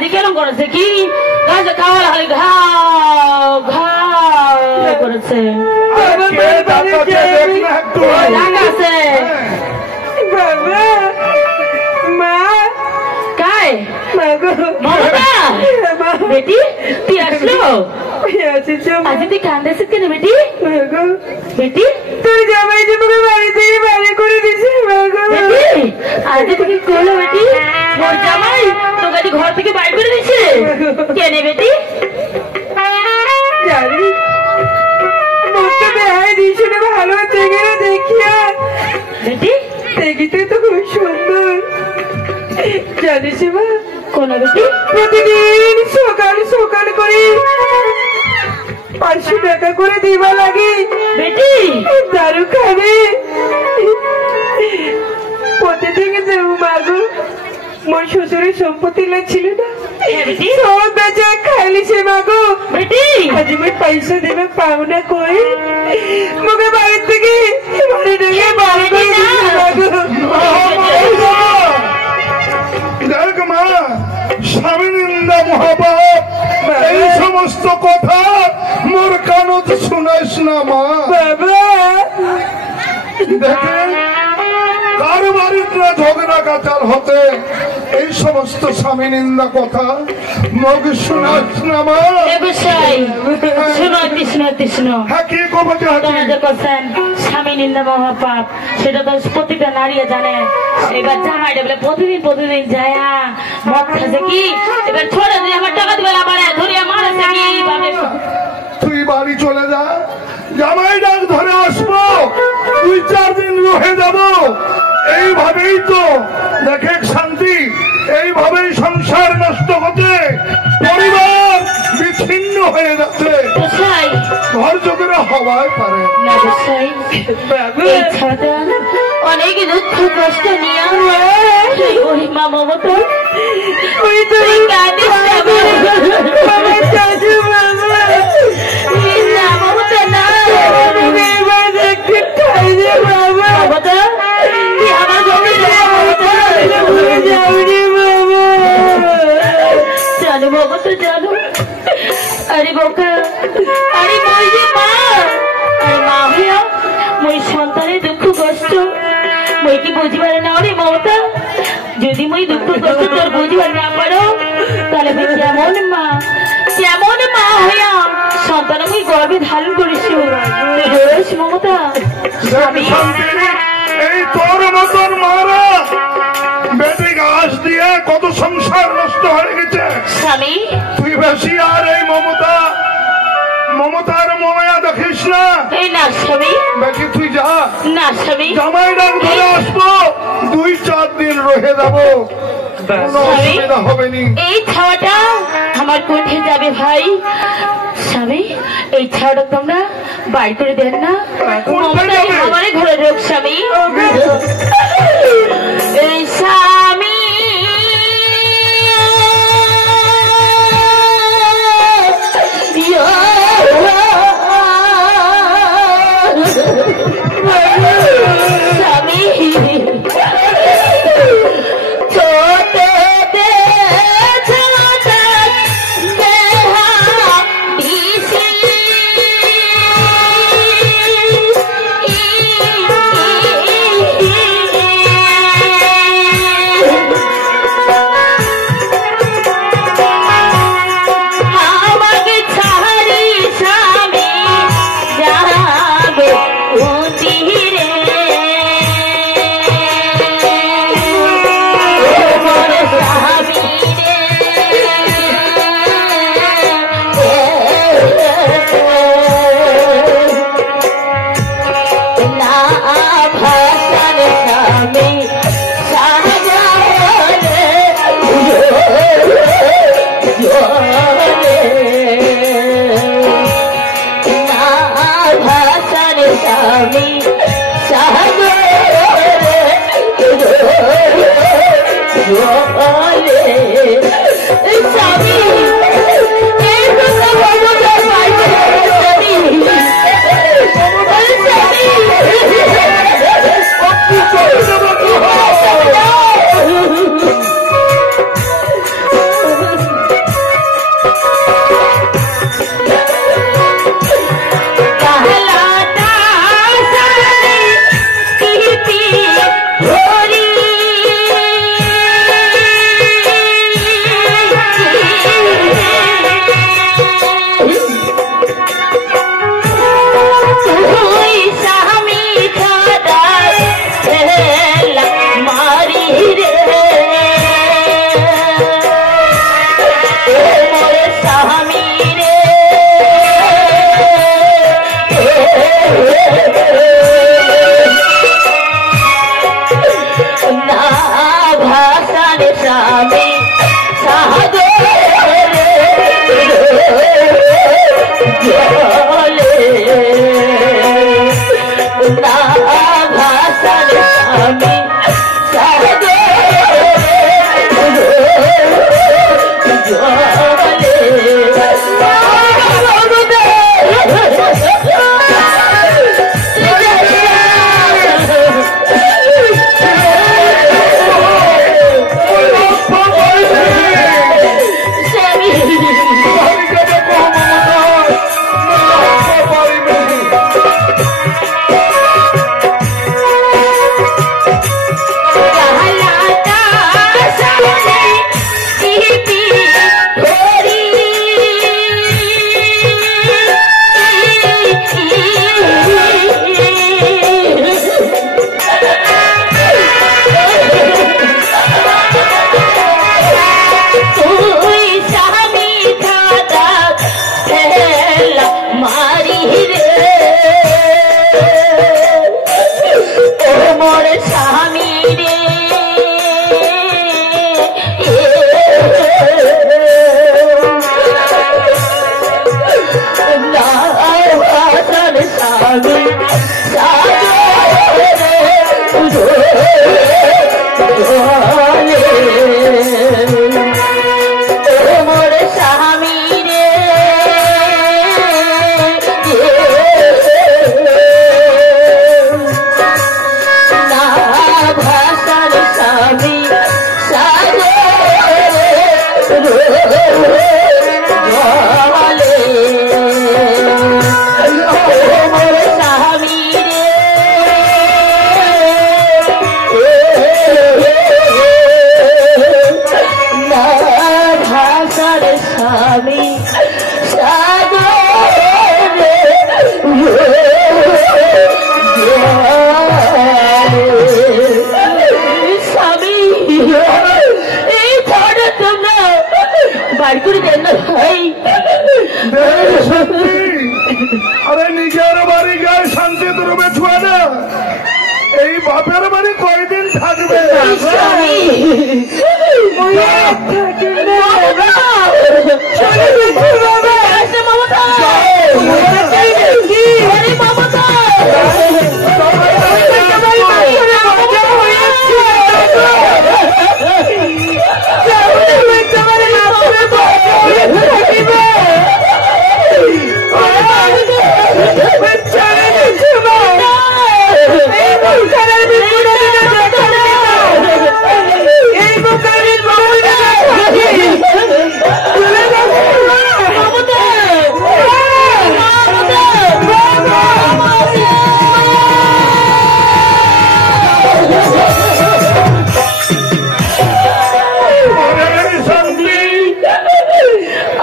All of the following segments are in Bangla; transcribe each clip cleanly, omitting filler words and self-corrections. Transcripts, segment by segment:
আজি কেন করেছে কি গাছে খাওয়া খালি ঘাও ঘাও করেছে बेटी ती আসলো আজি তুই কান্দেছিস কেন বেটি বেটি তুই জামাই যে মুখে বাড়ি থেকে বাড়ি করে দিছিস বেটি আজি তুই কইলো বেটি মোর জামাই তোকে আজ ঘর থেকে বাইরে করে দিছে কেন বেটি জানি মোরটা বেহাই দিছে না ভালো থেকে দেখিয়া বেটি দেখিতে তো খুব সুন্দর জানিস মা কোন বেটি প্রতিদিন সকাল সকাল করে 500 টাকা করে দিবা লাগে বেটি দারু খাবে প্রতিদিন যাবো মাগো মোর শ্বশুরের সম্পত্তি ছিল না সব বেচে খাইলি সে মাগো বেটি আজ আমি পয়সা দেবে পাও না কই মুখে বাড়ির থেকে বাড়ি থেকে বাড়ি মাগো দেখ মা স্বামী নিন্দা মহাপাপ এই সমস্ত কথা মোর কানত শুনাইস না মা বাবা দেখে কার বাড়িতে ঝগড়া কাচাল হতে এই সমস্ত স্বামী নিন্দা কথা মুখ শুনাইস না মা হ্যাঁ কি করবো স্বামী নিন্দা মহাপাপ সেটা তো প্রত্যেকটা নারী জানে এবার জামাইটা বলে প্রতিদিন প্রতিদিন যায় মদ খাচ্ছে কি এবার ছোট দিন আমার টাকা দিবে আবার ধরিয়া মারাছে কি তুই বাড়ি চলে যা জামাই ডাক ধরে আসবো 2-4 দিন রয়ে যাব এইভাবেই তো দেখে শান্তি এইভাবেই সংসার নষ্ট হচ্ছে পরিবার বিচ্ছিন্ন হয়ে যাচ্ছে ঘর চোখেরা হওয়াই পারে অনেক দুঃখ কষ্ট নিয়ে মা মমতা জানো মমতা জানো আরে বোকা আরে মই যে মা আরে মা হইয়া মই সন্তানের দুঃখ কষ্ট মই কি বুঝিবার না রে মমতা যদি মই দুঃখ কষ্ট তোর বুঝিবার না পারো তাহলে আমি কেমন মা হইয়া সন্তান আমি গর্বে ধারণ করিস মমতা এই তোর মতন মারা বেটে গাছ দিয়ে কত সংসার নষ্ট হয়ে গেছে স্বামী তুই বেশি আর এই মমতার মমায়া দেখিস না এই না স্বামী বেশি তুই যা না স্বামী জামাই ডাক ধরে আসবো 2-4 দিন রয়ে যাবো অসুবিধা হবে নি এই ছাওয়াটা আমার কোঠে যাবে ভাই স্বামী এই ছাওয়াটা তোমরা বাইর করে দেন না আমার ঘরে ঢোক স্বামী এই স্বামী মোর স্বামী রে আরে নিজের বাড়ি গায়ে শান্তি রুমে ছুয়া না, এই বাপের বাড়ি কয়দিন থাকবে?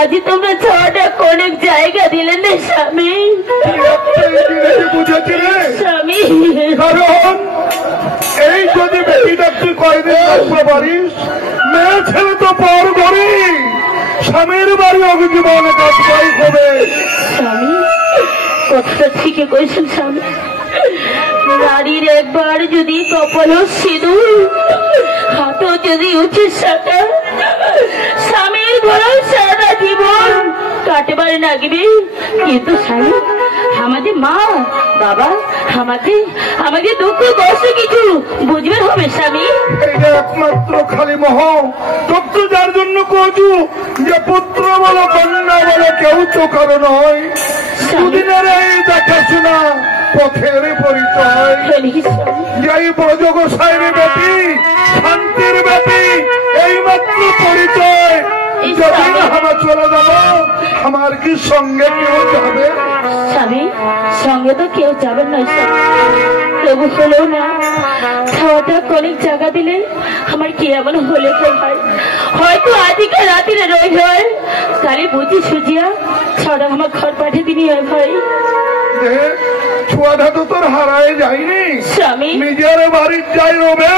আজ তোমরা ছটা অনেক জায়গা দিলেন না স্বামী। বুঝেছিলে স্বামী, কারণ এই যদি বেটিটা তুই কয়দিন রাখতে পারিস, মেয়ে ছেলে তো পর করি স্বামীর বাড়ি অভিজীবনে কাজটাই হবে। স্বামী, কথাটা ঠিকই কইছেন স্বামী। নারীর একবার যদি কপাল সিঁদুর, হাতও যদি উঠে সাকা, স্বামীর ঘরে সারা জীবন কাটবার লাগবে। কিন্তু স্বামী, আমাদের মা বাবা আমাদের দুঃখ কষ্ট কিছু বুঝবেন হবে স্বামী। এটা একমাত্র খালি মোহ। তোকে যার জন্য কচু যে পুত্র বলো কন্যা বলো কেউ তো কারো নয়। দুদিনের এই দেখাশোনা পথের পরিচয়। যাই ব্রজগ সাহেব বেটি, শান্তির বেটি, এই মাত্র পরিচয়। যদিন আমার চলে যাব, আমার কি সঙ্গে কেউ যাবে? স্বামী, সঙ্গে তো কেউ যাবেন না স্বামী। তবু হলেও না, খাওয়াটা অনেক জায়গা দিলে আমার কি এমন হলে তো ভাই, হয়তো আজকে রাত্রে রই হয়, কালি বুঝি সুজিয়া ছড়া আমার ঘর পাঠিয়ে দিবি হয় ভাই। ছোয়াটা তো তোর হারায় যায়নি স্বামী। নিজের বাড়ির যাই রবে,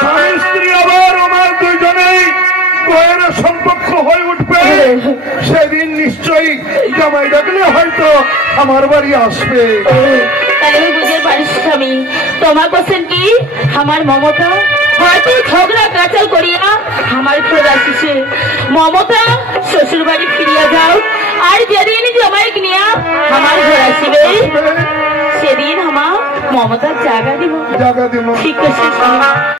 স্বামী স্ত্রী আবার আমার দুজনেই গয়ের সম্পর্ক হয়ে উঠবে। সেদিন নিশ্চয়ই জামাই ডাকলে হয়তো আমার বাড়ি আসবে। তাহলে বুঝে পারিস স্বামী, তোমার কোশ্চেন কি আমার মমতা হয়তো ঝগড়া কাচাল করিয়া আমার ঘর আসিছে। মমতা শ্বশুর বাড়ি ফিরিয়া যাও, আর যেদিন জামাই নিয়া আমার ঘর আসিবে সেদিন আমার মমতার জায়গা দিব। জায়গা দিব। ঠিক আছে।